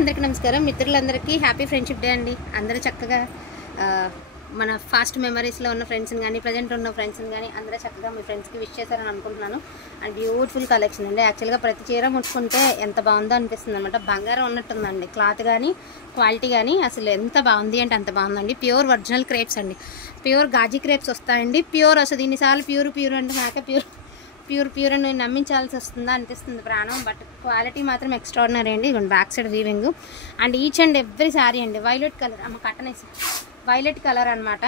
అందరికీ నమస్కారం మిత్రులందరికీ హ్యాపీ ఫ్రెండ్షిప్ డే అండి. అందరూ చక్కగా మన ఫాస్ట్ మెమరీస్లో ఉన్న ఫ్రెండ్స్ని కానీ ప్రజెంట్ ఉన్న ఫ్రెండ్స్ని కానీ అందరూ చక్కగా మీ ఫ్రెండ్స్కి విష్ చేశారని అనుకుంటున్నాను. అండ్ బ్యూటిఫుల్ కలెక్షన్ అండి. యాక్చువల్గా ప్రతి చీర ముట్టుకుంటే ఎంత బాగుందో అనిపిస్తుంది అనమాట. బంగారం ఉన్నట్టుందండి. క్లాత్ కానీ క్వాలిటీ కానీ అసలు ఎంత బాగుంది అంటే అంత బాగుందండి. ప్యూర్ ఒరిజినల్ క్రేప్స్ అండి. ప్యూర్ గాజీ క్రేప్స్ వస్తాయండి. ప్యూర్ వస్తుంది. ఇన్నిసార్లు ప్యూర్ అంటే నాకే ప్యూర్ అని నమ్మించాల్సి వస్తుందా అనిపిస్తుంది ప్రాణం. బట్ క్వాలిటీ మాత్రం ఎక్స్ట్రాడినరీ అండి. ఇదిగోండి back side weaving and each and every sari అండి. వైలెట్ కలర్ అమ్మ కట్టనేసి వైలెట్ కలర్ అనమాట.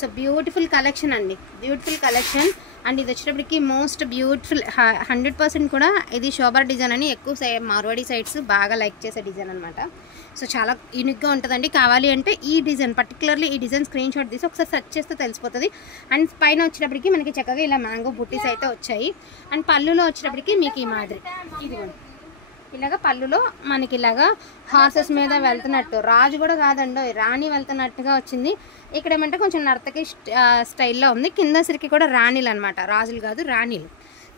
సో బ్యూటిఫుల్ కలెక్షన్ అండి. బ్యూటిఫుల్ కలెక్షన్ అండ్ ఇది వచ్చేటప్పటికి మోస్ట్ బ్యూటిఫుల్ 100% కూడా ఇది షోబర్ డిజైన్ అని ఎక్కువ మార్వాడి సైడ్స్ బాగా లైక్ చేసే డిజైన్ అనమాట. సో చాలా యూనిక్గా ఉంటుందండి. కావాలి అంటే ఈ డిజైన్ పర్టికులర్లీ ఈ డిజైన్ స్క్రీన్ షాట్ తీసి ఒకసారి సెర్చ్ చేస్తే తెలిసిపోతుంది. అండ్ పైన వచ్చేటప్పటికి మనకి చక్కగా ఇలా మ్యాంగో బుట్టీస్ అయితే వచ్చాయి. అండ్ పళ్ళులో వచ్చేటప్పటికి మీకు ఈ మాదిరి ఇదిగోండి ఇలాగ పళ్ళులో మనకి ఇలాగా హార్సెస్ మీద వెళ్తున్నట్టు, రాజు కూడా కాదండో రాణి వెళ్తున్నట్టుగా వచ్చింది. ఇక్కడ ఏమంటే కొంచెం నర్తకి స్టైల్లో ఉంది. కింద సరికి కూడా రాణిలు అనమాట, రాజులు కాదు రాణిలు.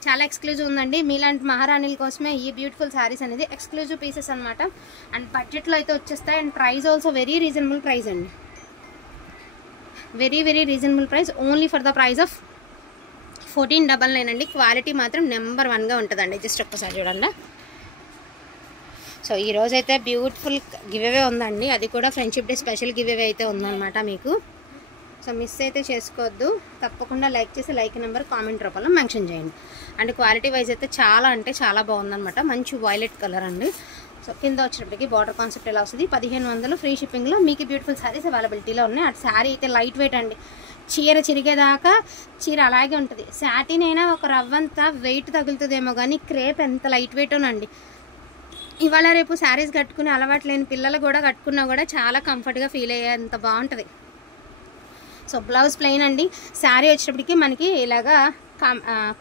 చాలా ఎక్స్క్లూజివ్ ఉందండి. మీలాంటి మహారాణిల కోసమే ఈ బ్యూటిఫుల్ శారీస్ అనేది ఎక్స్క్లూజివ్ పీసెస్ అనమాట. అండ్ బడ్జెట్లో అయితే వచ్చేస్తాయి. And price also very reasonable price అండి. Very reasonable price only for the price of 1499 అండి. క్వాలిటీ మాత్రం నెంబర్ 1గా ఉంటుందండి. జస్ట్ ఒక్కసారి చూడండి. సో ఈరోజైతే బ్యూటిఫుల్ గివ్ అవే ఉందండి. అది కూడా friendship day special give away అయితే ఉందన్నమాట మీకు. సో మిస్ అయితే చేసుకోవద్దు. తప్పకుండా లైక్ చేసి లైక్ నెంబర్ కామెంట్ రూపంలో మెన్షన్ చేయండి. అండ్ క్వాలిటీ వైజ్ అయితే చాలా అంటే చాలా బాగుందన్నమాట. మంచి వైలెట్ కలర్ అండి. సో కింద వచ్చేటప్పటికి బార్డర్ కాన్సెప్ట్ ఎలా వస్తుంది. 1500 ఫ్రీ షిప్పింగ్లో మీకు బ్యూటిఫుల్ శారీస్ అవైలబిలిటీలో ఉన్నాయి. అటు శారీ అయితే లైట్ వెయిట్ అండి. చీర చిరిగేదాకా చీర అలాగే ఉంటుంది. సాటిన్ అయినా ఒక రవ్వంతా వెయిట్ తగులుతుందేమో కానీ క్రేప్ ఎంత లైట్ వెయిటోనండి. ఇవాళ రేపు శారీస్ కట్టుకుని అలవాటు లేని పిల్లలు కూడా కట్టుకున్నా కూడా చాలా కంఫర్ట్గా ఫీల్ అయ్యేంత బాగుంటుంది. సో బ్లౌజ్ ప్లెయిన్ అండి. శారీ వచ్చేటప్పటికి మనకి ఇలాగా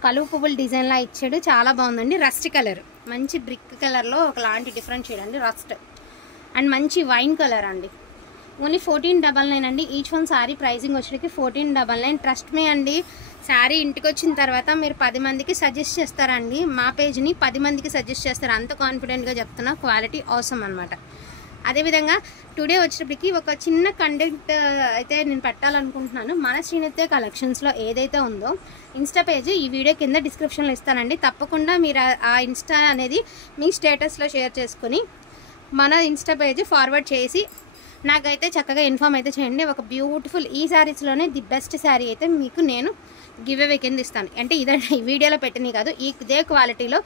కలువ పువ్వుల డిజైన్లా ఇచ్చాడు. చాలా బాగుందండి. రస్ట్ కలర్ మంచి బ్రిక్ కలర్లో ఒకలాంటి డిఫరెంట్ షేడ్ అండి రస్ట్. అండ్ మంచి వైన్ కలర్ అండి. ఓన్లీ 1499 అండి. ఈచ్ వన్ శారీ ప్రైజింగ్ వచ్చేటికి 1499. ట్రస్ట్ మీ అండి, శారీ ఇంటికి వచ్చిన తర్వాత మీరు 10 మందికి సజెస్ట్ చేస్తారండి. మా పేజ్ని 10 మందికి సజెస్ట్ చేస్తారు. అంత కాన్ఫిడెంట్గా చెప్తున్నా. క్వాలిటీ అవసరం అనమాట. అదేవిధంగా టుడే వచ్చేటప్పటికి ఒక చిన్న కంటెంట్ అయితే నేను పెట్టాలనుకుంటున్నాను. మన శ్రీనిత్య కలెక్షన్స్లో ఏదైతే ఉందో ఇన్స్టా పేజ్ ఈ వీడియో కింద డిస్క్రిప్షన్లో ఇస్తానండి. తప్పకుండా మీరు ఆ ఇన్స్టా అనేది మీ స్టేటస్లో షేర్ చేసుకుని మన ఇన్స్టా పేజ్ ఫార్వర్డ్ చేసి నాకైతే చక్కగా ఇన్ఫామ్ అయితే చేయండి. ఒక బ్యూటిఫుల్ ఈ శారీస్లోనే ది బెస్ట్ శారీ అయితే మీకు నేను గివ్ అవే కింద ఇస్తాను. అంటే ఇదంటే ఈ వీడియోలో పెట్టినవి కాదు, ఇదే క్వాలిటీలో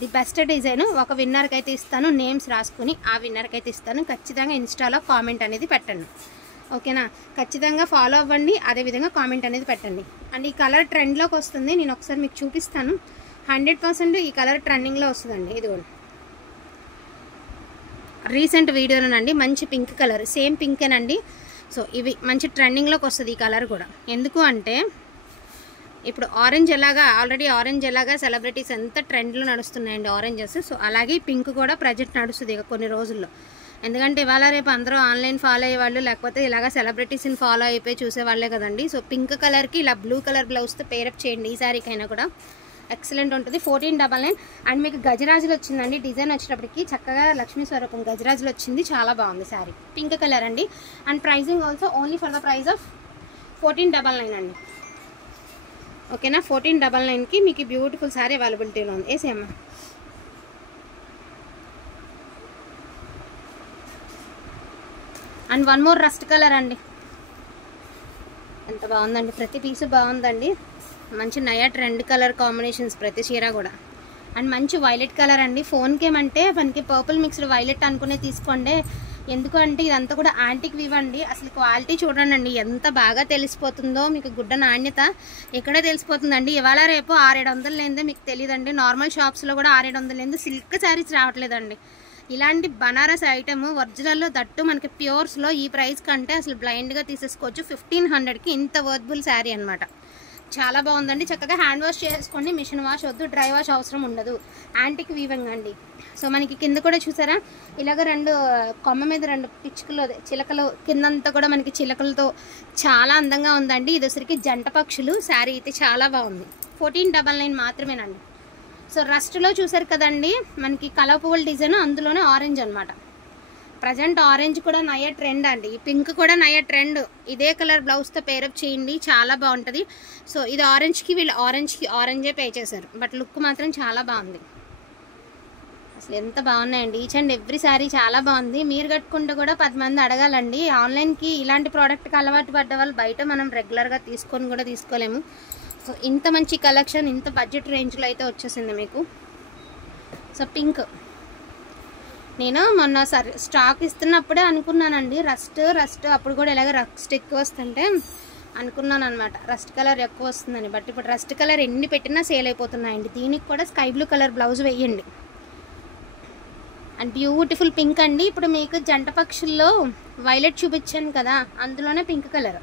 ది బెస్ట్ డిజైన్ ఒక విన్నర్కి అయితే ఇస్తాను. నేమ్స్ రాసుకుని ఆ విన్నర్కి అయితే ఇస్తాను. ఖచ్చితంగా ఇన్స్టాలో కామెంట్ అనేది పెట్టండి. ఓకేనా? ఖచ్చితంగా ఫాలో అవ్వండి. అదేవిధంగా కామెంట్ అనేది పెట్టండి. అండ్ ఈ కలర్ ట్రెండ్లోకి వస్తుంది. నేను ఒకసారి మీకు చూపిస్తాను. 100% ఈ కలర్ ట్రెండింగ్లో వస్తుందండి. ఇది కూడా రీసెంట్ వీడియోలోనండి. మంచి పింక్ కలర్, సేమ్ పింకేనండి. సో ఇవి మంచి ట్రెండింగ్లోకి వస్తుంది ఈ కలర్ కూడా. ఎందుకు అంటే ఇప్పుడు ఆరెంజ్ ఎలాగా సెలబ్రిటీస్ ఎంత ట్రెండ్లో నడుస్తున్నాయండి ఆరెంజెస్. సో అలాగే పింక్ కూడా ప్రజెంట్ నడుస్తుంది ఇక కొన్ని రోజుల్లో. ఎందుకంటే ఇవాళ రేపు అందరూ ఆన్లైన్ ఫాలో అయ్యేవాళ్ళు, లేకపోతే ఇలాగా సెలబ్రిటీస్ని ఫాలో అయిపోయి చూసేవాళ్ళే కదండి. సో పింక్ కలర్కి ఇలా బ్లూ కలర్ బ్లౌజ్తో పేరప్ చేయండి. ఈ శారీకైనా కూడా ఎక్సలెంట్ ఉంటుంది. 1499. అండ్ మీకు గజరాజులు వచ్చిందండి. డిజైన్ వచ్చేటప్పటికి చక్కగా లక్ష్మీ స్వరూపం గజరాజులు వచ్చింది. చాలా బాగుంది శారీ. పింక్ కలర్ అండి. And pricing also only for the price of 1499 అండి. ఓకేనా? 1499కి మీకు బ్యూటిఫుల్ శారీ అవైలబిలిటీలో ఉంది. ఏసేమ్మా. And one more rust colour అండి. ఎంత బాగుందండి. ప్రతి పీసు బాగుందండి. మంచి నయా ట్రెండ్ కలర్ కాంబినేషన్స్ ప్రతి చీర కూడా. అండ్ మంచి వైలెట్ కలర్ అండి. ఫోన్కి ఏమంటే మనకి పర్పుల్ మిక్స్డ్ వైలెట్ అనుకునే తీసుకోండి. ఎందుకు అంటే ఇదంతా కూడా యాంటిక్ వీవ్ అండి. అసలు క్వాలిటీ చూడండి అండి ఎంత బాగా తెలిసిపోతుందో మీకు. గుడ్డ నాణ్యత ఎక్కడే తెలిసిపోతుందండి. ఇవాళ రేపు 600-700 లేనిదే మీకు తెలియదండి. నార్మల్ షాప్స్లో కూడా 600-700 లేనిదే సిల్క్ శారీస్ రావట్లేదండి. ఇలాంటి బనారస్ ఐటమ్ ఒరిజినల్లో దట్టు మనకి ప్యూర్స్లో ఈ ప్రైస్ కంటే అసలు బ్లైండ్గా తీసేసుకోవచ్చు. 1500కి ఇంత వర్త్బుల్ శారీ అనమాట. చాలా బాగుందండి. చక్కగా హ్యాండ్ వాష్ చేసుకోండి. మిషన్ వాష్ వద్దు, డ్రై వాష్ అవసరం ఉండదు. యాంటిక్ వీవింగ్ అండి. సో మనకి కింద కూడా చూసారా ఇలాగ 2 కొమ్మ మీద 2 పిచ్చుకలు చిలకలు కిందంతా కూడా మనకి చిలకలతో చాలా అందంగా ఉందండి. ఇది వచ్చరికి జంట పక్షులు. శారీ అయితే చాలా బాగుంది. 1499 మాత్రమేనండి. సో రస్ట్లో చూసారు కదండి మనకి కలర్ పువ్వుల డిజైన్, అందులోనే ఆరెంజ్ అనమాట. ప్రజెంట్ ఆరెంజ్ కూడా నయా ట్రెండ్ అండి, పింక్ కూడా నయా ట్రెండ్. ఇదే కలర్ బ్లౌజ్తో పేరప్ చేయండి, చాలా బాగుంటుంది. సో ఇది ఆరెంజ్కి వీళ్ళు ఆరెంజే పే చేశారు, బట్ లుక్ మాత్రం చాలా బాగుంది. అసలు ఎంత బాగున్నాయండి, ఈచ్ అండ్ ఎవ్రీ సారీ చాలా బాగుంది. మీరు కట్టుకుంటే కూడా 10 మంది అడగాలండి. ఆన్లైన్కి ఇలాంటి ప్రోడక్ట్కి అలవాటు పడ్డ వాళ్ళు బయట మనం రెగ్యులర్గా తీసుకొని కూడా తీసుకోలేము. సో ఇంత మంచి కలెక్షన్ ఇంత బడ్జెట్ రేంజ్లో అయితే వచ్చేసింది మీకు. సో పింక్ నేను మొన్న స్టాక్ ఇస్తున్నప్పుడే అనుకున్నానండి, రస్ట్ అప్పుడు కూడా ఇలాగ రస్ట్ ఎక్కువ వస్తుంటే అనుకున్నాను అనమాట, రస్ట్ కలర్ ఎక్కువ వస్తుందని. బట్ ఇప్పుడు రస్ట్ కలర్ ఎన్ని పెట్టినా సేల్ అయిపోతున్నాయండి. దీనికి కూడా స్కై బ్లూ కలర్ బ్లౌజ్ వేయండి. అండ్ బ్యూటిఫుల్ పింక్ అండి. ఇప్పుడు మీకు జంట పక్షుల్లో వైలెట్ చూపించాను కదా, అందులోనే పింక్ కలర్.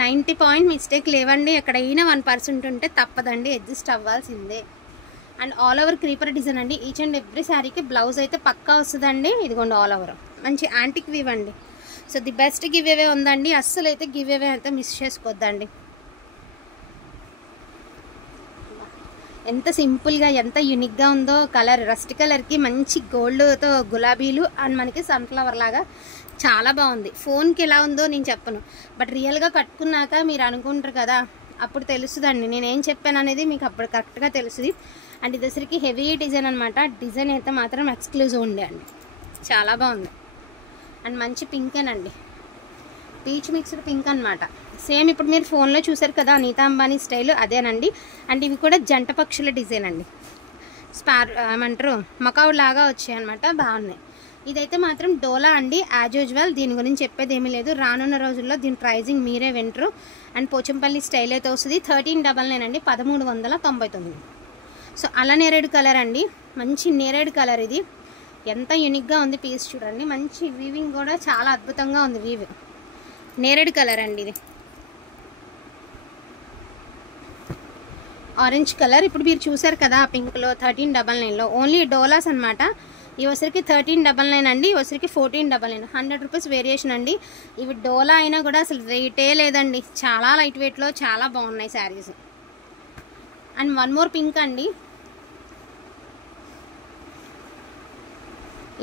90 పాయింట్ మిస్టేక్ లేవండి, ఎక్కడైనా 1% ఉంటే తప్పదండి, అడ్జస్ట్ అవ్వాల్సిందే. And all over creeper design అండి. ఈచ్ అండ్ ఎవ్రీ శారీకి బ్లౌజ్ అయితే పక్కా వస్తుందండి. ఇదిగోండి ఆల్ ఓవర్ మంచి యాంటిక్ వీవ్ అండి. So the best give away ఉందండి, అస్సలు అయితే గివ్ అవే అయితే మిస్ చేసుకోవద్దండి. ఎంత సింపుల్గా ఎంత యూనిక్గా ఉందో కలర్. రస్ట్ కలర్కి మంచి గోల్డ్తో గులాబీలు అండ్ మనకి సన్ఫ్లవర్ లాగా చాలా బాగుంది. ఫోన్కి ఎలా ఉందో నేను చెప్పను, బట్ రియల్గా కట్టుకున్నాక మీరు అనుకుంటారు కదా, అప్పుడు తెలుస్తుందండి నేనేం చెప్పాను అనేది మీకు అప్పుడు కరెక్ట్గా తెలుస్తుంది. అండ్ ఇదసరికి హెవీ డిజైన్ అనమాట. డిజైన్ అయితే మాత్రం ఎక్స్క్లూజివ్ ఉండే అండి, చాలా బాగుంది. అండ్ మంచి పింకేనండి, పీచ్ మిక్స్డ్ పింక్ అనమాట. సేమ్ ఇప్పుడు మీరు ఫోన్లో చూసారు కదా నీతా అంబానీ స్టైల్, అదేనండి. అండ్ ఇవి కూడా జంట పక్షుల డిజైన్ అండి, ఏమంటారు మకావు లాగా వచ్చాయి అనమాట, బాగున్నాయి. ఇదైతే మాత్రం డోలా అండి, యాజ్ యూజువల్. దీని గురించి చెప్పేది ఏమీ లేదు, రానున్న రోజుల్లో దీని ప్రైజింగ్ మీరే వింటారు. అండ్ పోచంపల్లి స్టైల్ అయితే వస్తుంది. 1399 అండి, 1399. సో అలా నేరేడు కలర్ అండి, మంచి నేరేడు కలర్. ఇది ఎంత యూనిక్గా ఉంది పీస్ చూడండి, మంచి వీవింగ్ కూడా చాలా అద్భుతంగా ఉంది. వీవ్ నేరేడు కలర్ అండి. ఇది ఆరెంజ్ కలర్. ఇప్పుడు మీరు చూసారు కదా పింక్లో 1399లో ఓన్లీ డోలాస్ అనమాట. ఈ వచ్చరికి 1399 అండి, ఈ వచ్చరికి 1499. 100 రూపీస్ వేరియేషన్ అండి. ఇవి డోలా అయినా కూడా అసలు వెయిటే లేదండి, చాలా లైట్ వెయిట్లో చాలా బాగున్నాయి saris. And one more pink అండి,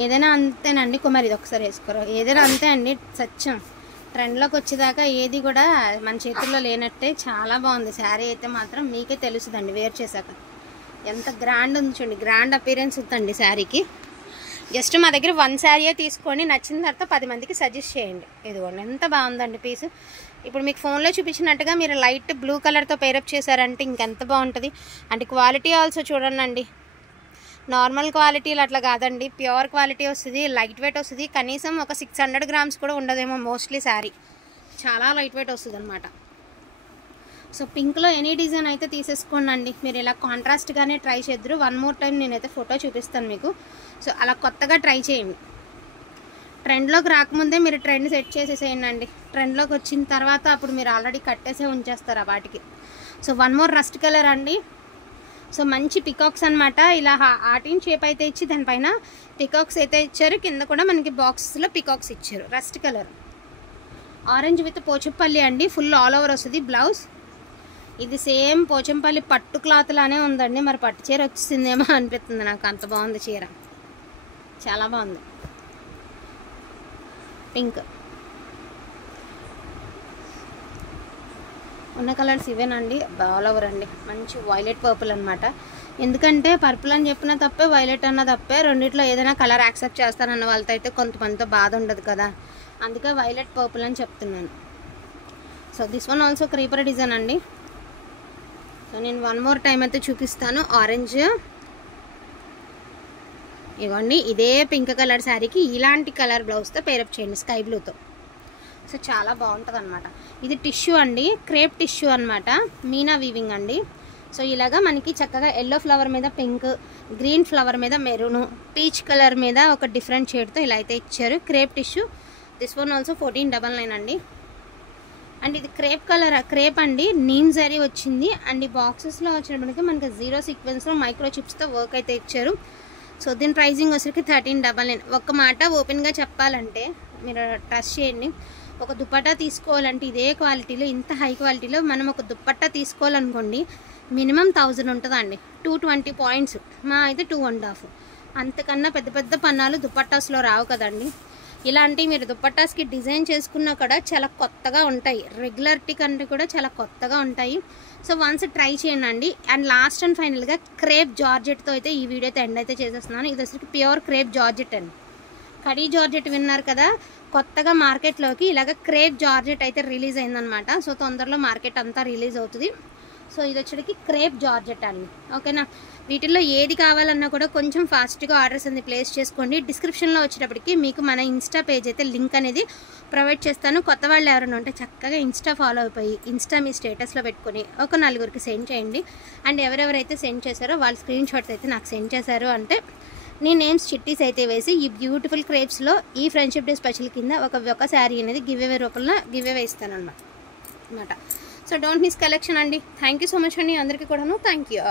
ఏదైనా అంతేనండి. కుమార్ ఇది ఒకసారి వేసుకోరు, ఏదైనా అంతే అండి. సత్యం ట్రెండ్లోకి వచ్చేదాకా ఏది కూడా మన చేతుల్లో లేనట్టే. చాలా బాగుంది శారీ అయితే మాత్రం, మీకే తెలుస్తుందండి వేర్ చేశాక ఎంత గ్రాండ్ ఉంది చూడండి, గ్రాండ్ అపీరెన్స్ ఉందండి శారీకి. జస్ట్ మా దగ్గర 1 శారీయే తీసుకొని నచ్చిన తర్వాత 10 మందికి సజెస్ట్ చేయండి. ఇదిగోండి ఎంత బాగుందండి పీస్. ఇప్పుడు మీకు ఫోన్లో చూపించినట్టుగా మీరు లైట్ బ్లూ కలర్తో పేరప్ చేశారంటే ఇంకెంత బాగుంటుంది. అంటే క్వాలిటీ ఆల్సో చూడండి అండి, నార్మల్ క్వాలిటీలు అట్లా కాదండి, ప్యూర్ క్వాలిటీ వస్తుంది, లైట్ వెయిట్ వస్తుంది. కనీసం ఒక 600 గ్రామ్స్ కూడా ఉండదేమో మోస్ట్లీ శారీ, చాలా లైట్ వెయిట్ వస్తుంది అనమాట. సో పింక్లో ఎనీ డిజైన్ అయితే తీసేసుకోండి. మీరు ఇలా కాంట్రాస్ట్గానే ట్రై చేద్దరు. 1 మోర్ టైం నేనైతే ఫోటో చూపిస్తాను మీకు. సో అలా కొత్తగా ట్రై చేయండి. ట్రెండ్లోకి రాకముందే మీరు ట్రెండ్ సెట్ చేసేసేయండి. ట్రెండ్లోకి వచ్చిన తర్వాత అప్పుడు మీరు ఆల్రెడీ కట్టేసే ఉంచేస్తారు ఆ వాటికి. సో 1 మోర్ రస్ట్ కలర్ అండి. సో మంచి పికాక్స్ అనమాట, ఇలా ఆర్టిన్ షేప్ అయితే ఇచ్చి దానిపైన పికాక్స్ అయితే ఇచ్చారు. కింద కూడా మనకి బాక్సెస్లో పికాక్స్ ఇచ్చారు. Rust colour orange with Pochampally అండి, ఫుల్ ఆల్ ఓవర్ వస్తుంది బ్లౌజ్. ఇది సేమ్ పోచంపల్లి పట్టు క్లాత్ లానే ఉందండి, మరి పట్టు చీర వచ్చిందేమో అనిపిస్తుంది నాకు, అంత బాగుంది చీర, చాలా బాగుంది. పింక్ ఉన్న కలర్స్ ఇవేనండి, ఆల్ ఓవర్ అండి. మంచి వైలెట్ పర్పుల్ అనమాట. ఎందుకంటే పర్పుల్ అని చెప్పినా తప్పే, వైలెట్ అన్న తప్పే, రెండిట్లో ఏదైనా కలర్ యాక్సెప్ట్ చేస్తానన్న వాళ్ళతో అయితే కొంతమందితో బాధ ఉండదు కదా, అందుకే వైలెట్ పర్పుల్ అని చెప్తున్నాను. So this one also creeper design అండి. సో నేను 1 మోర్ టైం అయితే చూపిస్తాను. ఆరెంజ్ ఇవ్వండి, ఇదే పింక్ కలర్ శారీకి ఇలాంటి కలర్ బ్లౌజ్తో పేరప్ చేయండి స్కై బ్లూతో. సో చాలా బాగుంటుంది అనమాట. ఇది టిష్యూ అండి, క్రేప్ టిష్యూ అనమాట, మీనా వీవింగ్ అండి. సో ఇలాగా మనకి చక్కగా ఎల్లో ఫ్లవర్ మీద పింక్, గ్రీన్ ఫ్లవర్ మీద మెరూను, పీచ్ కలర్ మీద ఒక డిఫరెంట్ షేడ్తో ఇలా అయితే ఇచ్చారు. Crepe tissue. This one also 1499 అండి. అండ్ ఇది క్రేప్ కలర్, క్రేప్ అండి, నీమ్ జరీ వచ్చింది. అండ్ ఈ బాక్సెస్లో వచ్చినప్పటికీ మనకి 0 సీక్వెన్స్లో మైక్రో చిప్స్తో వర్క్ అయితే ఇచ్చారు. సో దీని ప్రైజింగ్ వచ్చరికి 1399. ఒక్క మాట ఓపెన్గా చెప్పాలంటే మీరు ట్రస్ట్ చేయండి, ఒక దుపట్టా తీసుకోవాలంటే ఇదే క్వాలిటీలో, ఇంత హై క్వాలిటీలో మనం ఒక దుపట్టా తీసుకోవాలనుకోండి మినిమం 1000 ఉంటుందండి. 220 పాయింట్స్, మా అయితే 2.5. అంతకన్నా పెద్ద పెద్ద పన్నాలు దుపట్టాస్లో రావు కదండి. ఇలాంటి మీరు దుపట్టాస్కి డిజైన్ చేసుకున్నా కూడా చాలా కొత్తగా ఉంటాయి, రెగ్యులర్టీ కంటే కూడా చాలా కొత్తగా ఉంటాయి. సో వన్స్ ట్రై చేయండి. అండ్ లాస్ట్ అండ్ ఫైనల్గా క్రేప్ జార్జెట్తో అయితే ఈ వీడియో అయితే ఎండ్ అయితే చేసేస్తున్నాను. ఇది వచ్చరికి ప్యూర్ క్రేప్ జార్జెట్ అండి. కడీ జార్జెట్ విన్నారు కదా, కొత్తగా మార్కెట్లోకి ఇలాగ క్రేప్ జార్జెట్ అయితే రిలీజ్ అయిందనమాట. సో తొందరలో మార్కెట్ అంతా రిలీజ్ అవుతుంది. సో ఇది వచ్చేటికి క్రేప్ జార్జెట్ అండి. ఓకేనా, వీటిల్లో ఏది కావాలన్నా కూడా కొంచెం ఫాస్ట్గా ఆర్డర్స్ అనేది ప్లేస్ చేసుకోండి. డిస్క్రిప్షన్లో వచ్చేటప్పటికి మీకు మన ఇన్స్టా పేజ్ అయితే లింక్ అనేది ప్రొవైడ్ చేస్తాను. కొత్త వాళ్ళు ఎవరైనా ఉంటే చక్కగా ఇన్స్టా ఫాలో అయిపోయి ఇన్స్టా మీ స్టేటస్లో పెట్టుకొని ఒక 4గురికి సెండ్ చేయండి. అండ్ ఎవరెవరైతే సెండ్ చేశారో వాళ్ళ స్క్రీన్ షాట్స్ అయితే నాకు సెండ్ చేశారు అంటే నీ నేమ్స్ చిట్టీస్ అయితే వేసి ఈ బ్యూటిఫుల్ క్రేప్స్లో ఈ ఫ్రెండ్షిప్ డే స్పెషల్ కింద ఒక శారీ అనేది గివ్ అవే రూపంలో గివ్ అవే ఇస్తాను అనమాట. సో డోంట్ మిస్ కలెక్షన్ అండి. థ్యాంక్ యూ సో మచ్ అండి అందరికీ కూడాను. Thank you.